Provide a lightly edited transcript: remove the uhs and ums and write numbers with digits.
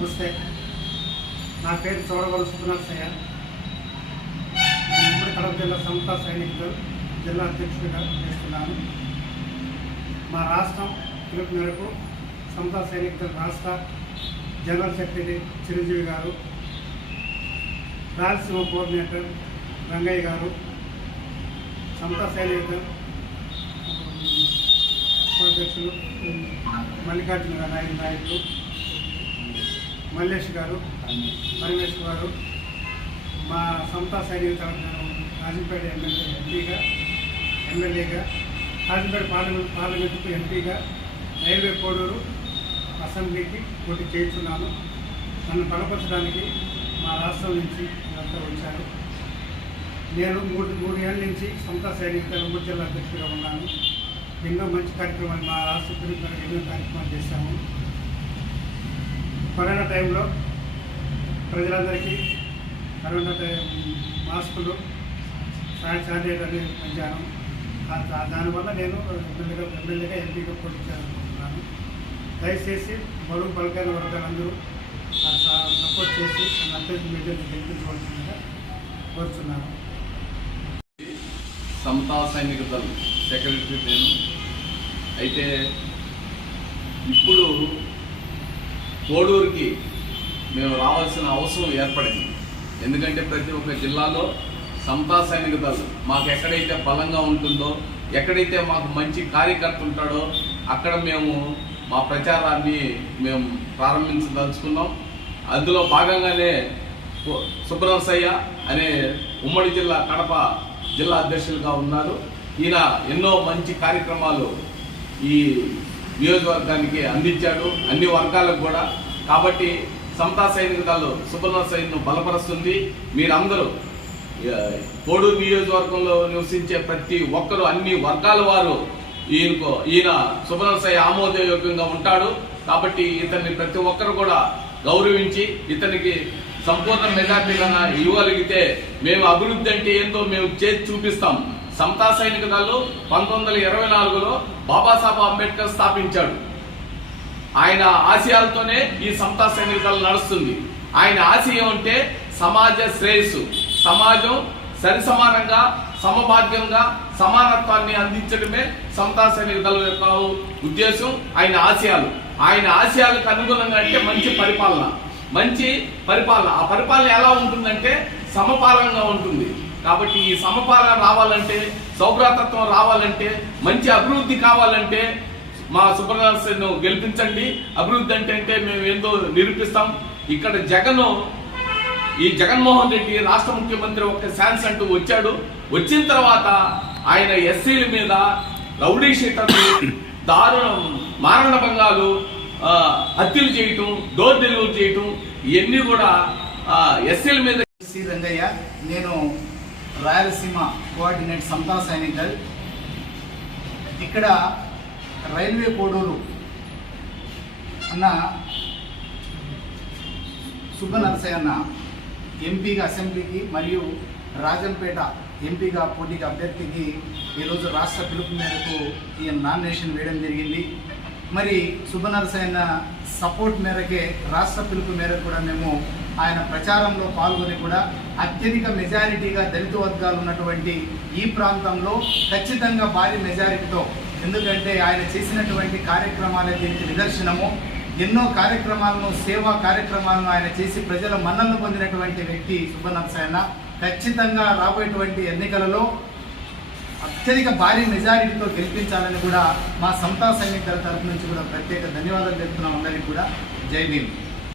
నమస్తే, నా పేరు చోడవరం సుబ్రహ్మణ్య. నేను ఉమ్మడి కడప జిల్లా సమతా సైనికులు జిల్లా అధ్యక్షుడిగా చేస్తున్నాను. మా రాష్ట్రం పిలుపు మేరకు సమతా సైనికుల రాష్ట్ర జనరల్ సెక్రటరీ చిరంజీవి గారు, రాయలసీమ కోఆర్డినేటర్ రంగయ్య గారు, సమతా సైనికుల ఉపాధ్యక్షులు మల్లికార్జున నాయకులు మల్లేష్ గారు, పరమేష్ గారు, మా సమతా సైనికుల తరఫున రాజంపేట ఎమ్మెల్యేగా రాజంపేట పార్లమెంటుకు ఎంపీగా రైల్వే కోడూరు అసెంబ్లీకి పోటీ చేస్తున్నాను. నన్ను బలపరచడానికి మా రాష్ట్రం నుంచి అంతా వచ్చారు. నేను మూడు ఏళ్ళ నుంచి సమతా సైనికుల ఉమ్మడి జిల్లా అధ్యక్షుడిగా ఉన్నాను. ఎన్నో మంచి కార్యక్రమాలు మా రాష్ట్ర ప్రభుత్వం ఎన్నో కార్యక్రమాలు చేశాము. కరోనా టైంలో ప్రజలందరికీ కరోనా మాస్కులు, శానిటైజర్ అనేది పెంచాను. దానివల్ల నేను ఎమ్మెల్యేగా ఎంపీగా పోటీ చేయాలనుకుంటున్నాను. దయచేసి బడుగు బలకైన వర్గాలందరూ సపోర్ట్ చేసి అత్యంత మెజారిటీ గెలిపించవలసిందిగా కోరుతున్నాను. సమతా సైనిక దళ సెక్రటరీ నేను. అయితే ఇప్పుడు కోడూరుకి మేము రావాల్సిన అవసరం ఏర్పడింది. ఎందుకంటే ప్రతి ఒక్క జిల్లాలో సమతా సైనిక దళం మాకు ఎక్కడైతే బలంగా ఉంటుందో, ఎక్కడైతే మాకు మంచి కార్యకర్త ఉంటాడో అక్కడ మేము మా ప్రచారాన్ని మేము ప్రారంభించదలుచుకున్నాం. అందులో భాగంగానే సుబ్రహ్మణ్య అనే ఉమ్మడి జిల్లా కడప జిల్లా అధ్యక్షులుగా ఉన్నారు. ఈయన ఎన్నో మంచి కార్యక్రమాలు ఈ నియోజకవర్గానికి అందించాడు, అన్ని వర్గాలకు కూడా. కాబట్టి సమతా సైనిక దళం సుబ్రహ్మణ్యను బలపరుస్తుంది. మీరందరూ కోడూరు నియోజకవర్గంలో నివసించే ప్రతి ఒక్కరు, అన్ని వర్గాల వారు ఈయన సుబ్రహ్మణ్య ఆమోదయోగ్యంగా ఉంటాడు. కాబట్టి ఇతన్ని ప్రతి ఒక్కరు కూడా గౌరవించి ఇతనికి సంపూర్ణ మెజార్టీగా ఇవ్వగలిగితే మేము అభివృద్ధి అంటే ఏందో మేము చేసి చూపిస్తాం. సమతా సైనిక దళం 1924లో బాబాసాహెబ్ అంబేద్కర్ స్థాపించాడు. ఆయన ఆశయాలతోనే ఈ సమతా సైనిక దళం నడుస్తుంది. ఆయన ఆశయం అంటే సమాజ శ్రేయస్సు, సమాజం సరిసమానంగా సమభాగ్యంగా సమానత్వాన్ని అందించడమే సమతా సైనిక దళం యొక్క ఉద్దేశం, ఆయన ఆశయాలు. ఆయన ఆశయాలకు అనుగుణంగా అంటే మంచి పరిపాలన. ఆ పరిపాలన ఎలా ఉంటుందంటే సమపాలనగా ఉంటుంది. కాబట్టి ఈ సమపాలన రావాలంటే, సౌభ్రాతత్వం రావాలంటే, మంచి అభివృద్ధి కావాలంటే మా సుబ్రహ్మణ్యను గెలిపించండి. అభివృద్ధి అంటే మేము ఏందో నిరూపిస్తాం. ఇక్కడ ఈ జగన్మోహన్ రెడ్డి రాష్ట్ర ముఖ్యమంత్రి ఒక ఛాన్స్ అంటూ వచ్చాడు. వచ్చిన తర్వాత ఆయన ఎస్సీల మీద రౌడీ షీటర్లు, దారుణం, మారణ భంగాలు, హత్యలు చేయటం, డోర్ డెలివరీ చేయటం, ఇవన్నీ కూడా ఎస్సీల మీద. సి రంగయ్య, నేను రాయలసీమ కోఆర్డినేట్ సమతా సైనికల్. ఇక్కడ రైల్వే కోడూరు అన్న సుబ్బనరసయ్య అన్న ఎంపీగా అసెంబ్లీకి మరియు రాజంపేట ఎంపీగా పోటీకి అభ్యర్థికి ఈరోజు రాష్ట్ర పిలుపు మేరకు ఈయన నామినేషన్ వేయడం జరిగింది. మరి సుబ్బనరసయ్య సపోర్ట్ మేరకే, రాష్ట్ర పిలుపు మేరకు కూడా మేము ఆయన ప్రచారంలో పాల్గొని కూడా అత్యధిక మెజారిటీగా దళిత వర్గాలు ఉన్నటువంటి ఈ ప్రాంతంలో ఖచ్చితంగా భారీ మెజారిటీతో, ఎందుకంటే ఆయన చేసినటువంటి కార్యక్రమాలే దీనికి నిదర్శనము. ఎన్నో కార్యక్రమాలను, సేవా కార్యక్రమాలను ఆయన చేసి ప్రజల మన్ననలు పొందినటువంటి వ్యక్తి సుబ్బనరసయ్య. ఖచ్చితంగా రాబోయేటువంటి ఎన్నికలలో అత్యధిక భారీ మెజారిటీతో గెలిపించాలని కూడా మా సమతా సైనిక దళ తరఫు నుంచి కూడా ప్రత్యేక ధన్యవాదాలు తెలుపుతున్నాం అందరికీ కూడా. జై భీమ్.